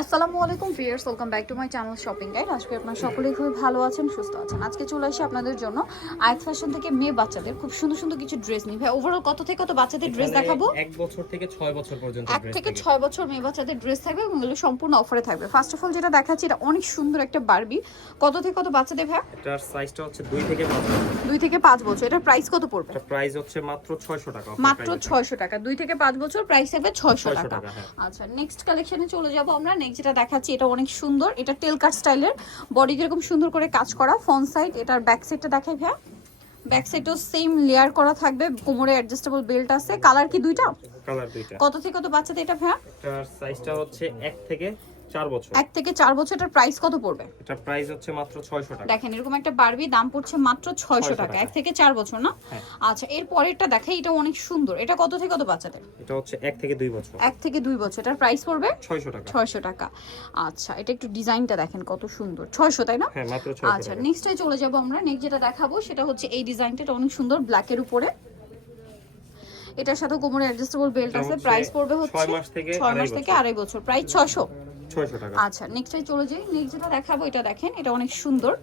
আসসালামু আলাইকুম viewers, welcome back to my channel shopping guide. আজকে আপনারা সকলেই খুবই ভালো আছেন, সুস্থ আছেন। আজকে চলে আসি আপনাদের জন্য আয়াত ফ্যাশন থেকে মেয়ে বাচ্চাদের খুব সুন্দর সুন্দর কিছু ড্রেস নিয়ে। ভাই ওভারঅল কত থেকে কত বাচ্চাদের ড্রেস দেখাবো? 1 বছর থেকে 6 বছর পর্যন্ত 1 থেকে 6 বছর মেয়ে বাচ্চাদের ড্রেস থাকবে এবং এগুলো সম্পূর্ণ অফারে থাকবে। ফার্স্ট অফ অল যেটা দেখাচ্ছি, এটা অনেক সুন্দর একটা বারবি। কত থেকে কত বাচ্চাদের ভাই? এটার সাইজটা হচ্ছে 2 থেকে 5 বছর। 2 থেকে 5 বছর। এটার প্রাইস কত পড়বে? এটা প্রাইস হচ্ছে মাত্র 600 টাকা। মাত্র 600 টাকা। 2 থেকে 5 বছর, প্রাইস হবে 600 টাকা। হ্যাঁ। আচ্ছা, নেক্সট কালেকশনে চলে যাব আমরা। নেক্সট যেটা দেখাচ্ছি, এটা অনেক সুন্দর। এটা টেল কাট স্টাইলের, বডি কিরকম সুন্দর করে কাজ করা। ফ্রন্ট সাইড, এটার ব্যাক সাইডটা দেখাই ভাই। ব্যাক সাইডও সেম লেয়ার করা থাকবে, কোমরে অ্যাডজাস্টেবল বেল্ট আছে। কালার কি দুইটা? কালার দুইটা। কত থেকে কত বাচ্চাদের এটা ভাই? এটার সাইজটা হচ্ছে 1 থেকে 4 বছর। 1 থেকে 4 বছর। এটার প্রাইস কত পড়বে? এটার প্রাইস হচ্ছে মাত্র 600 টাকা। দেখেন এরকম একটা বারবি, দাম পড়ছে মাত্র 600 টাকা। 1 থেকে 4 বছর না? হ্যাঁ। আচ্ছা, এর পরেরটা দেখাই, এটা অনেক সুন্দর। এটা কত থেকে কত বাচ্চাদের? এটা হচ্ছে 1 থেকে 2 বছর। 1 থেকে 2 বছর। এটার প্রাইস পড়বে 600 টাকা। 600 টাকা। আচ্ছা, এটা একটু ডিজাইনটা দেখেন কত সুন্দর। 600, তাই না? হ্যাঁ, মাত্র 600 আচ্ছা, টাকা। নেক্সটে চলে যাব আমরা। নেক্সট যেটা দেখাবো সেটা হচ্ছে এই ডিজাইনটা। এটা অনেক সুন্দর, ব্ল্যাকের উপরে। এটার সাথে কোমরে অ্যাডজাস্টেবল বেল্ট আছে। প্রাইস পড়বে হচ্ছে 6 মাস থেকে 2.5 বছর। প্রাইস 600 টাকা। আচ্ছা, নেক্সটে চলে যাই। নেক্সট যেটা দেখাবো, এটা দেখেন, এটা অনেক সুন্দর।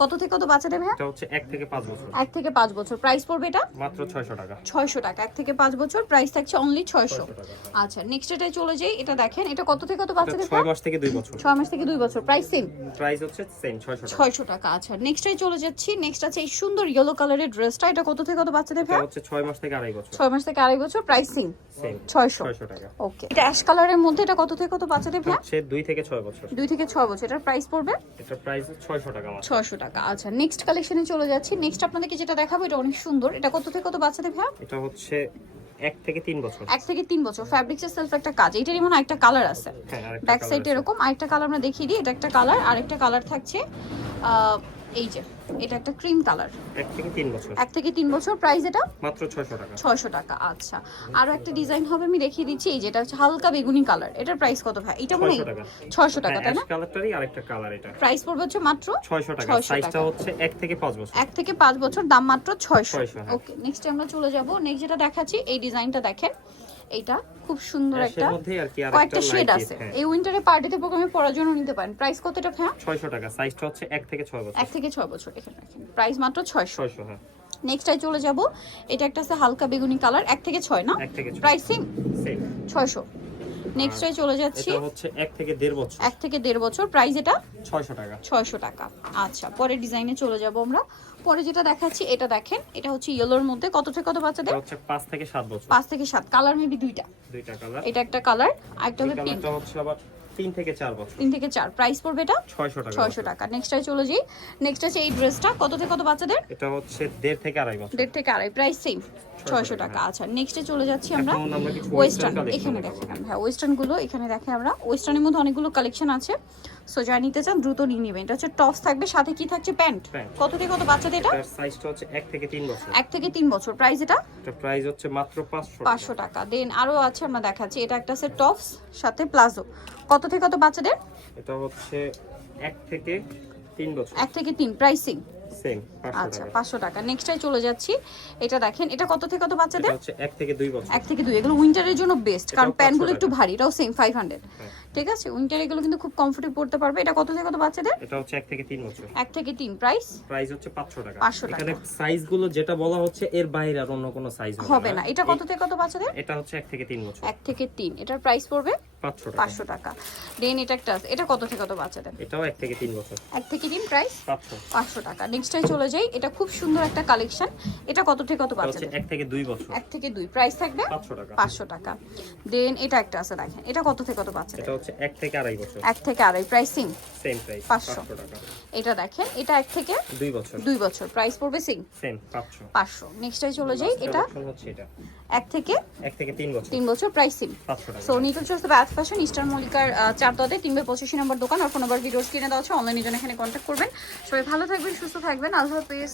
কত থেকে কত বাচ্চাদের ভাই? এটা হচ্ছে 1 থেকে 5 বছর। 1 থেকে 5 বছর। প্রাইস পড়বে এটা মাত্র 600 টাকা। 600 টাকা। 1 থেকে 5 বছর, প্রাইস থাকছে অনলি 600 টাকা। আচ্ছা, নেক্সট এটাই চলে যাই। এটা দেখেন, এটা কত থেকে কত বাচ্চাদের 6 মাস থেকে 2 বছর। 6 মাস থেকে 2 বছর। প্রাইস সেম প্রাইস হচ্ছে সেম 600 টাকা। 600 টাকা। আচ্ছা, নেক্সটে চলে যাচ্ছি। নেক্সট আছে এই সুন্দর ইয়েলো কালারের ড্রেসটা। এটা কত থেকে কত বাচ্চাদের এটা ভাই? হচ্ছে 6 মাস থেকে 2.5 বছর। 6 মাস থেকে 2.5 বছর। প্রাইস সেম সেম 600 টাকা। ওকে। এটা অ্যাশ কালারের মধ্যে, এটা কত থেকে কত বাচ্চাদের এটা ভাই? হচ্ছে 2 থেকে 6 বছর। 2 থেকে 6 বছর। এটার প্রাইস পড়বে এটার প্রাইস 600 টাকা মাত্র। 600 টাকা। আচ্ছা, নেক্সট কালেকশনে চলে যাচ্ছি। নেক্সট আপনাদেরকে যেটা দেখাবো, এটা অনেক সুন্দর। এটা কত থেকে কত বাচ্চাদের ভাই? এটা হচ্ছে 1 থেকে 3 বছর। 1 থেকে 3 বছর। ফ্যাব্রিক্সের সেলফ একটা কাজ। এটারই মনে হয় একটা কালার আছে। হ্যাঁ, আরেকটা ব্যাক কালার সাইডে আছে। এরকম আরেকটা কালার আমরা দেখিয়ে দিই। এটা একটা কালার, আরেকটা কালার থাকছে এই যে, এটা একটা ক্রিম কালার। 1 থেকে 3 বছর। 1 থেকে 3 বছর। প্রাইস এটা মাত্র 600 টাকা। 600 টাকা। আচ্ছা, আরো একটা ডিজাইন হবে, আমি দেখিয়ে দিচ্ছি। এই যেটা হচ্ছে হালকা বেগুনি কালার। এটার প্রাইস কত ভাই? এটা মনে 600 টাকা। 600 টাকা, তাই না? অ্যাশ কালারটারই আরেকটা কালার এটা। প্রাইস পড়বে হচ্ছে মাত্র 600 টাকা। 600 সাইজটা টাকা। হচ্ছে 1 থেকে 5 বছর। 1 থেকে 5 বছর, দাম মাত্র 600। 600, হ্যাঁ। ওকে, নেক্সট আমরা চলে যাব। নেক্সট যেটা দেখাচ্ছি, এই ডিজাইনটা দেখেন। এইটা খুব সুন্দর একটা, এর মধ্যেই আর কি আরেকটা কয়েকটা শেড লাইট আছে। হ্যাঁ। এই উইন্টারে পার্টিতে প্রোগ্রামে পরার জন্য নিতে পারেন। প্রাইস কত এটা ভাই? 600 টাকা। সাইজটা হচ্ছে 1 থেকে 6 বছর। 1 থেকে 6 বছর। এখানে রাখেন, প্রাইস মাত্র 600। 600, হ্যাঁ। নেক্সটটাই চলে যাব। এটা একটা আছে হালকা বেগুনি কালার। 1 থেকে 6 না? 1 থেকে 6। Price same same 600। নেক্সটটাই চলে যাচ্ছি। এটা হচ্ছে 1 থেকে 1.5 বছর। 1 থেকে 1.5 বছর। প্রাইস এটা 600 টাকা। 600 টাকা। আচ্ছা, পরের ডিজাইনে চলে যাব আমরা। পরে যেটা দেখাচ্ছি, এটা দেখেন, এটা হচ্ছে ইয়েলোর মধ্যে। কত থেকে কত বাচ্চাদের? এটা হচ্ছে 5 থেকে 7 বছর। 5 থেকে 7। কালার মেবি দুইটা। দুইটা কালার। এটা একটা কালার, আরেকটা এই হবে পিঙ্ক। কালারটা হচ্ছে আবার 3 থেকে 4 বছর। 3 থেকে 4। প্রাইস পড়বে এটা 600 টাকা। 600 টাকা। নেক্সটটাই চলে যাই। নেক্সট আছে এই ড্রেসটা। কত থেকে কত বাচ্চাদের? এটা হচ্ছে 1.5 থেকে 2.5 বছর। 1.5 থেকে 2.5। প্রাইস সেম 600 টাকা। আচ্ছা, নেক্সটে চলে যাচ্ছি আমরা। এখন আমরা কিছু ওয়েস্টার্ন কালেকশন এখানে দেখাবো। দেখেন। হ্যাঁ, ওয়েস্টার্ন গুলো এখানে দেখেন আমরা। ওয়েস্টার্নের মধ্যে অনেকগুলো কালেকশন আছে। সো যা নিতে চান দ্রুত নিয়ে নেবেন। এটা হচ্ছে টপস থাকবে, সাথে কি থাকছে? প্যান্ট। প্যান্ট। কত থেকে কত বাচ্চাদের এটা? এটার সাইজটা হচ্ছে 1 থেকে 3 বছর। 1 থেকে 3 বছর। প্রাইস এটা এটা প্রাইস হচ্ছে মাত্র 500 টাকা। 500 টাকা। দেন আরো আছে, আমরা দেখাচ্ছি। এটা একটা আছে টপস সাথে প্লাজো। কত থেকে কত বাচ্চাদের? এটা হচ্ছে 1 থেকে 3 বছর। 1 থেকে 3। প্রাইসিং সেম 500 আচ্ছা, টাকা। 500 টাকা। নেক্সটটাই চলে যাচ্ছি। এটা দেখেন, এটা কত থেকে কত বাচ্চাদের? এটা হচ্ছে 1 থেকে 2 বছর। 1 থেকে 2। এগুলো উইন্টারের জন্য বেস্ট, কারণ এটাও প্যান্টগুলো 500 একটু টাকা। ভারী। এটাও সেম 500। হ্যাঁ। ঠিক আছে, উইন্টারে এগুলো কিন্তু খুব কমফোর্টেবল পড়তে পারবে। এটা কত থেকে কত বাচ্চাদের? এটা হচ্ছে 1 থেকে 3 বছর। 1 থেকে 3। প্রাইস প্রাইস হচ্ছে 500 টাকা। 500 টাকা। এখানে সাইজগুলো যেটা বলা হচ্ছে এর বাইরে আর অন্য কোনো সাইজ হবে না। এটা কত থেকে কত বাচ্চাদের? এটা হচ্ছে 1 থেকে 3 বছর। 1 থেকে 3। এটার প্রাইস পড়বে 500 টাকা। 500 টাকা। দেন এটা একটা আছে। এটা কত থেকে কত বাচ্চাদের? এটাও 1 থেকে 3 বছর। 1 থেকে 3। প্রাইস 500 টাকা। নেক্সটটাই চলে যাই। এটা খুব সুন্দর একটা কালেকশন। এটা কত থেকে কত এটা হচ্ছে বাচ্চাদের? 1 থেকে 2 বছর। 1 থেকে 2। প্রাইস থাকবে 500 টাকা। 500 টাকা। দেন এটা একটা আছে দেখেন। এটা কত থেকে কত বাচ্চাদের? এটা হচ্ছে 1 থেকে 2.5 বছর। 1 থেকে 2.5। প্রাইসিং সেম প্রাইস 500 টাকা। এটা দেখেন, এটা 1 থেকে 2 বছর। 2 বছর। প্রাইস পড়বে সিং সেম 500। 500। নেক্সটটাই চলে যাই। এটা অপশন হচ্ছে এটা 1 থেকে 1 থেকে 3 বছর। 3 বছর। প্রাইস সিং 500 টাকা। সো নিটল চলছে বাথ ফ্যাশন, ইস্টার্ন মল্লিকার 4 তলাতে 3/85 নম্বর দোকান। আর ফোন নাম্বার ভিডিওস কিনে দেওয়া আছে। অনলাইনে জন্য এখানে কন্ট্যাক্ট করবেন। সবাই ভালো থাকবেন, সুস্থ থাকবেন। আল্লাহ হাফেজ।